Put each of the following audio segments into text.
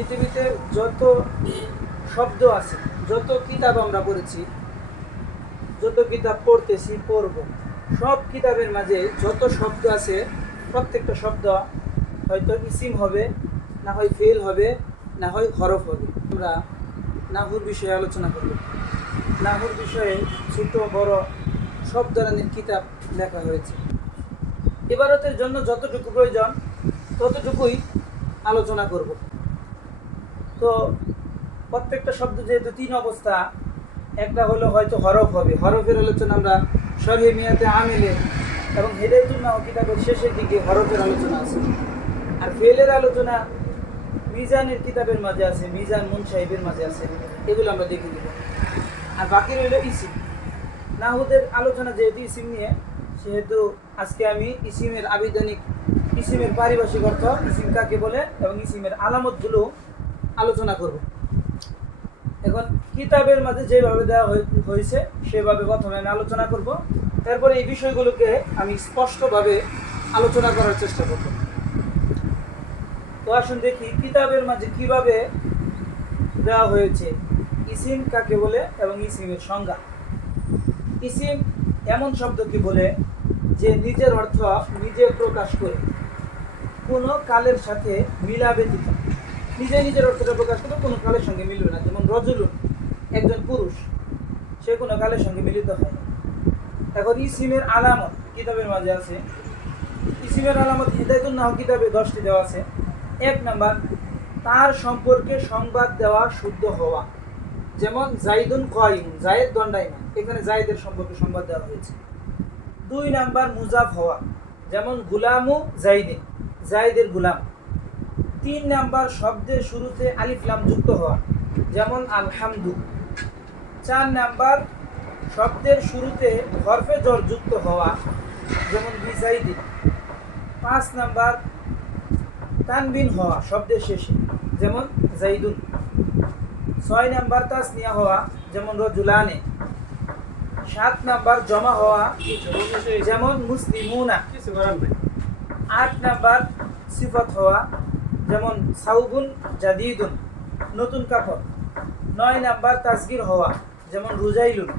পৃথিবীতে যত শব্দ আছে, যত কিতাব আমরা পড়েছি, যত কিতাব পড়তেছি, পড়ব, সব কিতাবের মাঝে যত শব্দ আছে, প্রত্যেকটা শব্দ হয়তো ইসিম হবে, না হয় ফেল হবে, না হয় হরফ হবে। আমরা নাহুর বিষয়ে আলোচনা করব। নাহুর বিষয়ে ছোট, বড় সব ধরনের কিতাব লেখা হয়েছে। ইবারতের জন্য যতটুকু প্রয়োজন, ততটুকুই আলোচনা করব। তো প্রত্যেকটা শব্দ যেহেতু তিন অবস্থা, একটা হলো হয়তো হরফ হবে। হরফের আলোচনা আমরা শরহে মিয়াতে আমিলে এবং হেদায়তুল্লাহ কিতাবের শেষের দিকে হরফের আলোচনা আছে। আর ফেলের আলোচনা মিজানের কিতাবের মাঝে আছে, মিজান মুন সাহেবের মাঝে আছে। এগুলো আমরা দেখে দেব আর বাকি রইল ইসিম। নাহুদের আলোচনা যেহেতু ইসিম নিয়ে, সেহেতু আজকে আমি ইসিমের আবেদনিক ইসিমের পারিভাষিক অর্থ ইসিম কাকে বলে এবং ইসিমের আলামতগুলো আলোচনা করব। এখন কিতাবের মাঝে যেভাবে দেওয়া হয়ে- হয়েছে সেভাবে প্রথমে আমি আলোচনা করব। তারপরে এই বিষয়গুলোকে আমি স্পষ্টভাবে আলোচনা করার চেষ্টা করব। তো আসুন দেখি, কিতাবের মাঝে কীভাবে দেওয়া হয়েছে? ইসিম কাকে বলে এবং ইসিমের সংজ্ঞা? ইসিম এমন শব্দকে বলে যে নিজের অর্থ নিজে প্রকাশ করে, কোনো কালের সাথে মিলা ব্যতীত। নিজে নিজের অর্থটা প্রকাশ করে কোনো কালের সঙ্গে মিলবে না। যেমন রজুলুন, একজন পুরুষ, সে কোনো কালের সঙ্গে মিলিত হয় না। এখন ইসিমের আলামত কিতাবের মাঝে আছে। ইসিমের আলামত হিদায়তুল নাহ কিতাবে দশটি দেওয়া আছে। এক নাম্বার, তার সম্পর্কে সংবাদ দেওয়া শুদ্ধ হওয়া। যেমন জাইদুন কয়ুন জায়েদ দণ্ডাইমা এখানে জায়েদের সম্পর্কে সংবাদ দেওয়া হয়েছে। দুই নাম্বার, মুজাফ হওয়া। যেমন গুলামু জাইদিন জাইদের গুলাম। তিন নাম্বার শব্দের শুরুতে আলিফলাম যুক্ত হওয়া যেমন আলহামদু। চার নাম্বার শব্দের শুরুতে হরফে জর যুক্ত হওয়া যেমন বিজাইদিন পাঁচ নাম্বার তানবিন হওয়া শব্দের শেষে যেমন জাইদুন। ছয় নাম্বার তাসনিয়া হওয়া যেমন রজুলানে। সাত নাম্বার জমা হওয়া যেমন মুসলিমুনা। আট নাম্বার সিফত হওয়া যেমন সাউবুন জাদিদুন, নতুন কাপড়। নয় নাম্বার তাসগির হওয়া, যেমন রুজাইলুন।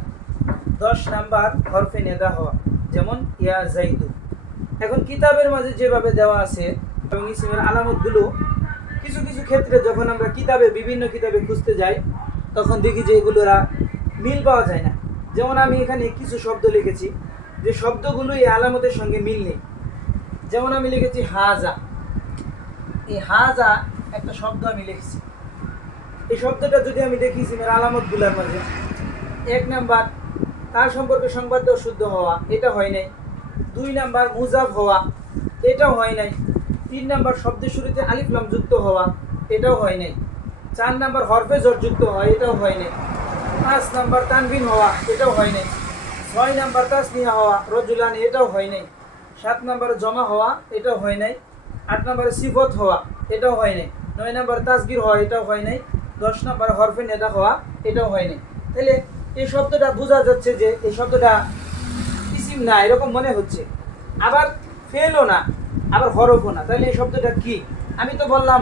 দশ নাম্বার হরফে নেদা হওয়া, যেমন ইয়া জাইদু। এখন কিতাবের মাঝে যেভাবে দেওয়া আছে, এবং ইসিমের আলামতগুলো, কিছু কিছু ক্ষেত্রে যখন আমরা কিতাবে, বিভিন্ন কিতাবে খুঁজতে যাই, তখন দেখি যে এগুলোরা মিল পাওয়া যায় না। যেমন আমি এখানে কিছু শব্দ লিখেছি, যে শব্দগুলো এই আলামতের সঙ্গে মিল নেই। যেমন আমি লিখেছি হাজা। এই হাজা একটা শব্দ আমি লিখেছি। এই শব্দটা যদি আমি দেখি ইসিমের আলামতগুলোর মাঝে, এক নাম্বার, তার সম্পর্কে সংবাদ শুদ্ধ হওয়া, এটা হয় নাই। দুই নাম্বার, মুজাব হওয়া, এটাও হয় নাই। তিন নাম্বার শব্দের শুরুতে আলিফলাম যুক্ত হওয়া, এটাও হয় নাই। চার নাম্বার, হরফে জর যুক্ত হওয়া, এটাও হয় নাই। পাঁচ নাম্বার, তানবিন হওয়া, এটাও হয় নাই। ছয় নাম্বার তাসনিয়া হওয়া, রজুলানি, এটাও হয় নাই। সাত নাম্বার, জমা হওয়া, এটাও হয় নাই। আট নাম্বারে সিফত হওয়া, এটাও হয় নাই। নয় নাম্বার তাসগির হওয়া, এটাও হয় নাই। দশ নাম্বারে হরফে নেদা হওয়া, এটাও হয় নাই। তাহলে এই শব্দটা বোঝা যাচ্ছে যে এই শব্দটা ইসিম না, এরকম মনে হচ্ছে। আবার ফেলও না, আবার হরফও না। তাহলে এই শব্দটা কি? আমি তো বললাম,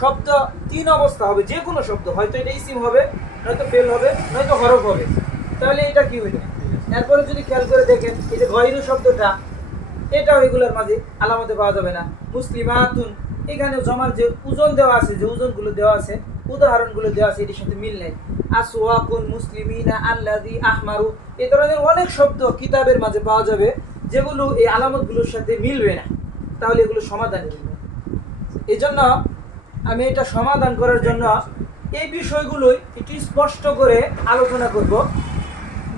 শব্দ তিন অবস্থা হবে, যে কোনো শব্দ। হয়তো এটা ইসিম হবে, নয়তো ফেল হবে, নয়তো হরফ হবে। তাহলে এটা কি হইল? এরপরে যদি খেয়াল করে দেখেন, এই যে গয়রু শব্দটা, এটাও এগুলোর মাঝে আলামতে পাওয়া যাবে না। মুসলিমাতুন। এখানে জমার যে ওজন দেওয়া আছে, যে ওজনগুলো দেওয়া আছে, উদাহরণগুলো দেওয়া আছে, এটির সাথে মিল নেই। আসওয়াকুন মুসলিমিনা আল্লাদি আহমারু। এ ধরনের অনেক শব্দ কিতাবের মাঝে পাওয়া যাবে, যেগুলো এই আলামতগুলোর সাথে মিলবে না। তাহলে এগুলো সমাধান কি? এই জন্য আমি এটা সমাধান করার জন্য এই বিষয়গুলোই একটু স্পষ্ট করে আলোচনা করব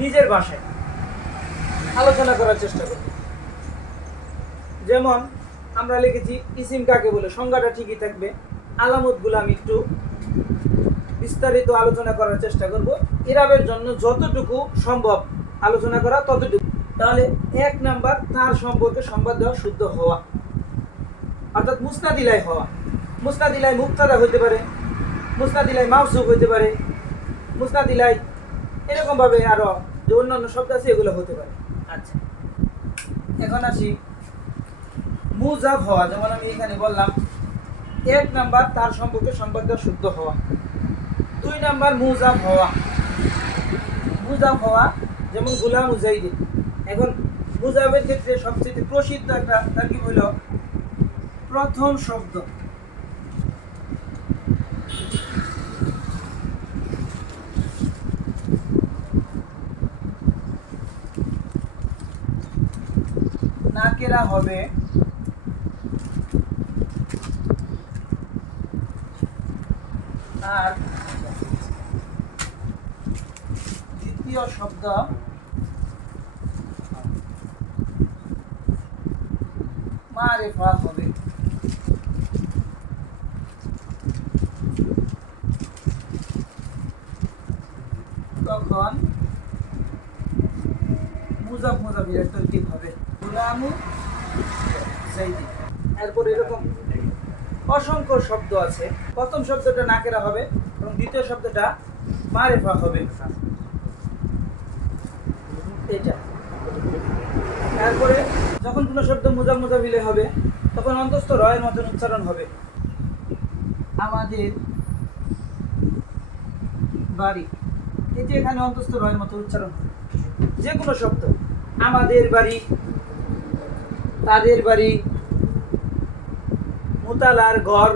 নিজের ভাষায়। আলোচনা করার চেষ্টা করব। যেমন আমরা লিখেছি, ইসিম কাকে বলে? সংজ্ঞাটা ঠিকই থাকবে। আলামতগুলো আমি একটু বিস্তারিত আলোচনা করার চেষ্টা করব। ইরাবের জন্য যতটুকু সম্ভব আলোচনা করা ততটুকু। তাহলে এক নাম্বার, তার সম্পর্কে সংবাদ দেওয়া শুদ্ধ হওয়া। অর্থাৎ মুস্তাদিলাই হওয়া। মুস্তাদিলাই মুক্তাদা হইতে পারে মুস্তাদিলাই মাউসুক হইতে পারে মুস্তাদিলাই এরকমভাবে আরও যে অন্যান্য শব্দ আছে, এগুলো হতে পারে। আচ্ছা এখন আসি মুজাফ হওয়া যেমন আমি এখানে বললাম, এক নাম্বার তার সম্পর্কে সম্পর্ক শুদ্ধ হওয়া। দুই নাম্বার মুজাব হওয়া মুজাব হওয়া যেমন গুলাম মুজাহিদিন এখন মুজাবের ক্ষেত্রে সবচেয়ে প্রসিদ্ধ একটা তার্কিব হলো প্রথম শব্দ। নাকেরা হবে আর দ্বিতীয় শব্দ মারেফা হবে। তখন মুজাব মুজাবির তরকিব হবে। গুলামু এরপর এরকম অসংখ্য শব্দ আছে। প্রথম শব্দটা নাকেরা হবে এবং দ্বিতীয় শব্দটা মারেফা হবে। এটা তারপরে যখন কোনো শব্দ মোজা মোজা মুজাবিলে হবে, তখন অন্তস্থ রয়ের মতন উচ্চারণ হবে। আমাদের বাড়ি। যে এখানে অন্তস্থ রয়ের মতো উচ্চারণ হবে। যে কোনো শব্দ। আমাদের বাড়ি, তাদের বাড়ি মুতালার ঘর,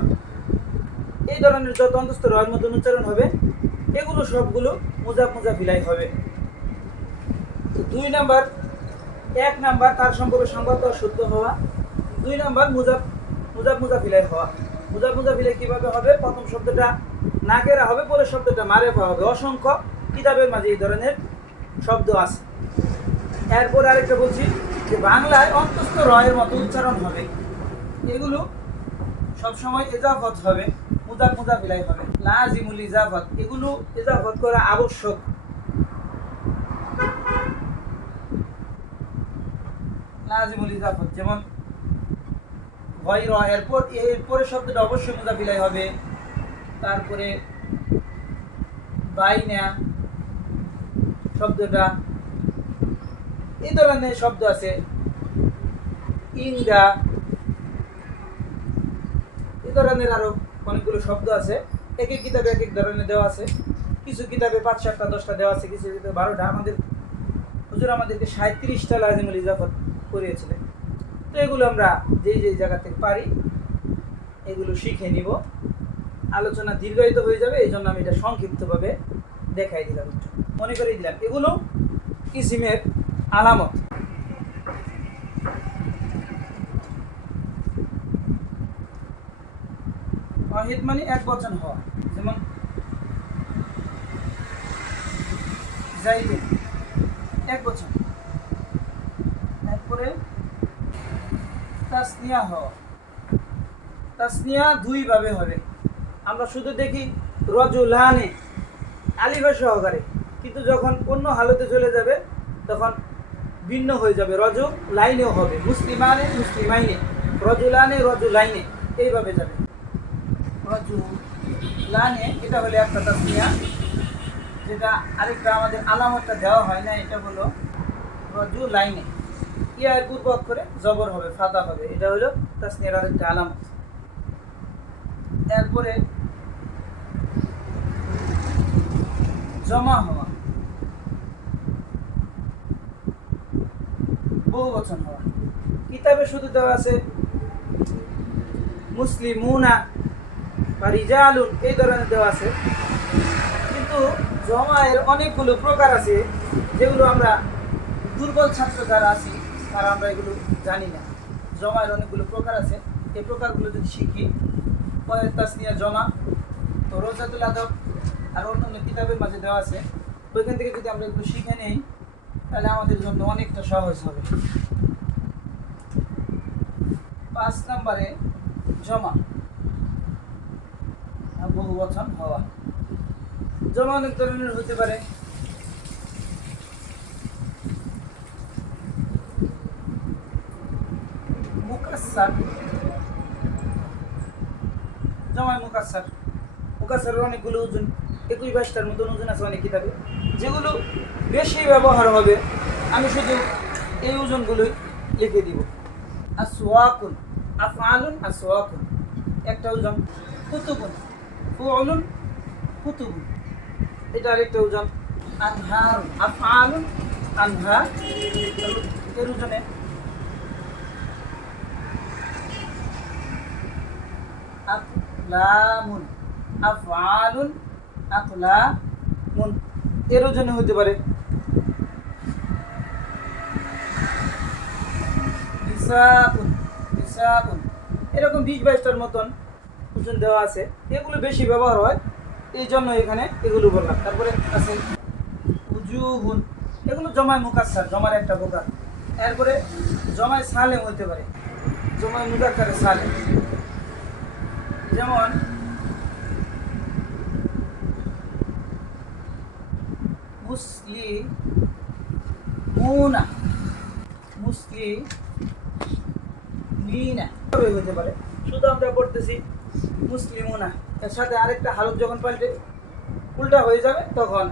এই ধরনের যত অন্তস্থ রয়ের মতন উচ্চারণ হবে, এগুলো সবগুলো মুজাব মুজাফিলাই হবে। দুই নাম্বার, এক নাম্বার তার সম্পর্কে সংবাদ শুদ্ধ হওয়া, দুই নাম্বার মুজাব মুজাব মুজাফিলাই হওয়া। মুজাব মুজাফিলাই কীভাবে হবে? প্রথম শব্দটা নাকেরা হবে, পরের শব্দটা মারেফা হবে। অসংখ্য কিতাবের মাঝে এই ধরনের শব্দ আছে। এরপর আরেকটা বলছি যে বাংলায় অন্তস্থ রয়ের মতো উচ্চারণ হবে। এগুলো সবসময় এজাফত হবে মুদাব মুদাফিলাই হবে। লাজিমুল ইজাফত, এগুলো এজাফত করা আবশ্যক। লাজিমুল ইজাফত, যেমন ভয় র এরপর এরপরে শব্দটা অবশ্যই মুদাফিলাই হবে। তারপরে বাইনা শব্দটা, এই ধরনের শব্দ আছে। ইংরা ধরনের আরও অনেকগুলো শব্দ আছে। এক এক কিতাবে এক এক ধরনের দেওয়া আছে। কিছু কিতাবে পাঁচ সাতটা, দশটা দেওয়া আছে, কিছু কিতাবে বারোটা। আমাদের হুজুর আমাদেরকে সাঁত্রিশটা লাজিমুল ইজাফত করিয়েছিলেন। তো এগুলো আমরা যেই যেই জায়গা থেকে পারি, এগুলো শিখে নিব। আলোচনা দীর্ঘায়িত হয়ে যাবে এই জন্য আমি এটা সংক্ষিপ্তভাবে দেখাই দিলাম মনে করিয়ে দিলাম, এগুলো ইসিমের আলামত। ওয়াহিদ মানে এক বচন হওয়া যেমন এক বচন। তারপরে তাসনিয়া হওয়া তাসনিয়া দুই ভাবে হবে। আমরা শুধু দেখি রজুলানে আলিফা সহকারে। কিন্তু যখন অন্য হালতে চলে যাবে, তখন ভিন্ন হয়ে যাবে। রজ লাইনেও হবে। মুসলিমানে মুসলিমাইনে। রজুলানে রজুলাইনে। এইভাবে যাবে। রজু লানে, এটা হলো একটা তাসনিয়া, যেটা আরেকটা আমাদের আলামতটা দেওয়া হয় না, এটা হলো রজু লাইনে। ইয়ার পূর্ব অক্ষরে জবর হবে ফাদা হবে, এটা হলো তাসনিয়ার আরেকটা আলামত। এরপরে জমা হওয়া। বহু বচন হওয়া। কিতাবে শুধু দেওয়া আছে মুসলিমুনা বা রিজালুন এই ধরনের দেওয়া আছে। কিন্তু জমায়ের অনেকগুলো প্রকার আছে, যেগুলো আমরা দুর্বল ছাত্র যারা আছি, তারা আমরা এগুলো জানি না। জমায়ের অনেকগুলো প্রকার আছে। এই প্রকারগুলো যদি শিখি পয়ের তাসনিয়া জমা, তো রোজাতুল আদব আর অন্যান্য কিতাবের মাঝে দেওয়া আছে। ওইখান থেকে যদি আমরা এগুলো শিখে নেই, তাহলে আমাদের জন্য অনেকটা সহজ হবে। পাঁচ নম্বরে জমা। বহু বচন হওয়া। জমা অনেক ধরনের হতে পারে। জমায় মুকাসার মুকাসারের অনেকগুলো ওজন। একুশ বাইশটার মতন ওজন আছে অনেক কিতাবে। যেগুলো বেশি ব্যবহার হবে, আমি শুধু এই ওজনগুলোই লিখে দিব। আসওয়াকুন। আফআলুন আসওয়াকুন। একটা ওজন। কুতুবুন। ফুউলুন কুতুবুন এটা আরেকটা ওজন আনহার আফআলুন আনহা এর ওজনে আকলামুন আফআলুন আকলামুন এর ওজনে হতে পারে? নিসাউন নিসাউন এরকম বিশ বাইশটার মতন ওজন দেওয়া আছে, এগুলো বেশি ব্যবহার হয়, এই জন্য এখানে এগুলো বললাম। তারপরে আছে উজুহুন, এগুলো জমায় মুকাসার জমার একটা প্রকার। এরপরে জমায় সালেম হতে পারে, জমায় মুদাক্কারে সালেম। যেমন মুসলি মুনা মুসলি মিনা হতে পারে। শুধু আমরা পড়তেছি মুসলিমুনা এর সাথে আরেকটা হালত যখন পাল্টে উল্টা হয়ে যাবে, তখন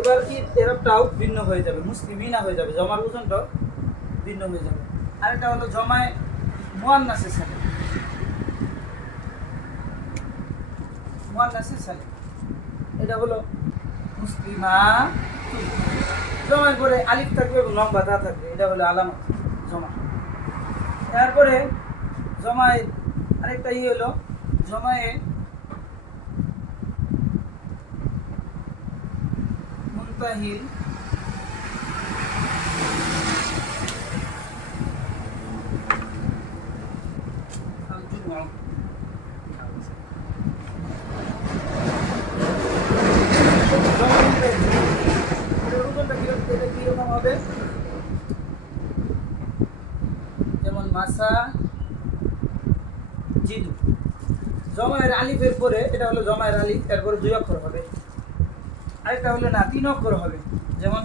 এবার কি এরবটাও ভিন্ন হয়ে যাবে মুসলিমিনা হয়ে যাবে, জমার ওজনটাও ভিন্ন হয়ে যাবে। আরেকটা হলো জমায় মোয়ান্নাসের সাথে। মোয়ান্নাসের সাথে। এটা হলো মুসলিমা জমার পরে আলিফ থাকবে এবং লম্বা তা থাকবে, এটা হলো আলামত, জমা। তারপরে জমায় আরেকটা ইয়ে হলো জমায়ে মুনতাহিল আল জুমআ কীরকম হবে যেমন মাসা জিদু জমায়ের আলিফের পরে এটা হলো জমায়ের আলিফ তারপরে দুই অক্ষর হবে। আরেকটা হলো না, তিন অক্ষর হবে। যেমন,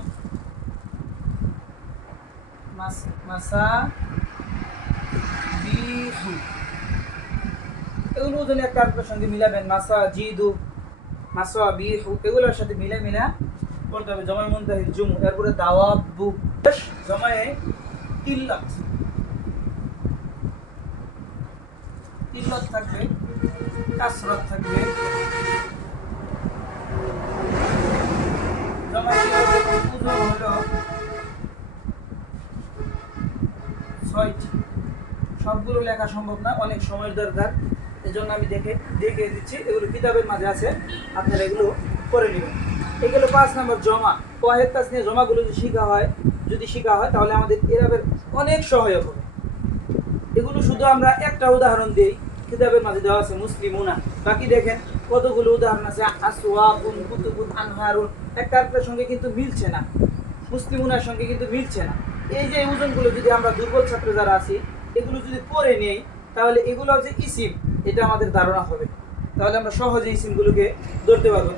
মাস- বিহু। এগুলো ওজনে একটা আরেকটার সঙ্গে মিলাবেন। মাসা, জিদু, মাসা, বিহু, এগুলোর সাথে মিলে মিলা করতে হবে জমায় মুন্তাহিল জুমু। এরপরে দাওয়াবু জমায়ে তিল্লাত। তিল্লত থাকবে। কাসরত থাকবে। পুজো সবগুলো লেখা সম্ভব না, অনেক সময়ের দরকার। এজন্য আমি দেখে দেখে দিচ্ছি। এগুলো কিতাবের মাঝে আছে, আপনারা এগুলো করে নেবেন। এগুলো পাঁচ নম্বর জমা। ওয়াহেদ কাজ নিয়ে জমাগুলো যদি শেখা হয়, যদি শেখা হয়, তাহলে আমাদের এরাবের অনেক সহায়ক হবে। এগুলো শুধু আমরা একটা উদাহরণ দিই কিতাবের মাঝে দেওয়া আছে মুসলিমুনা বাকি দেখেন, কতগুলো উদাহরণ আছে, আসওয়াকুন, কুতুবুন, আনহারুন। একটা একটার সঙ্গে কিন্তু মিলছে না। মুসলিমুনার সঙ্গে কিন্তু মিলছে না। এই যে ওজনগুলো যদি আমরা দুর্বল ছাত্র যারা আছি, এগুলো যদি পড়ে নেই, তাহলে এগুলো যে ইসিম। এটা আমাদের ধারণা হবে। তাহলে আমরা সহজে ইসিমগুলোকে ধরতে পারব।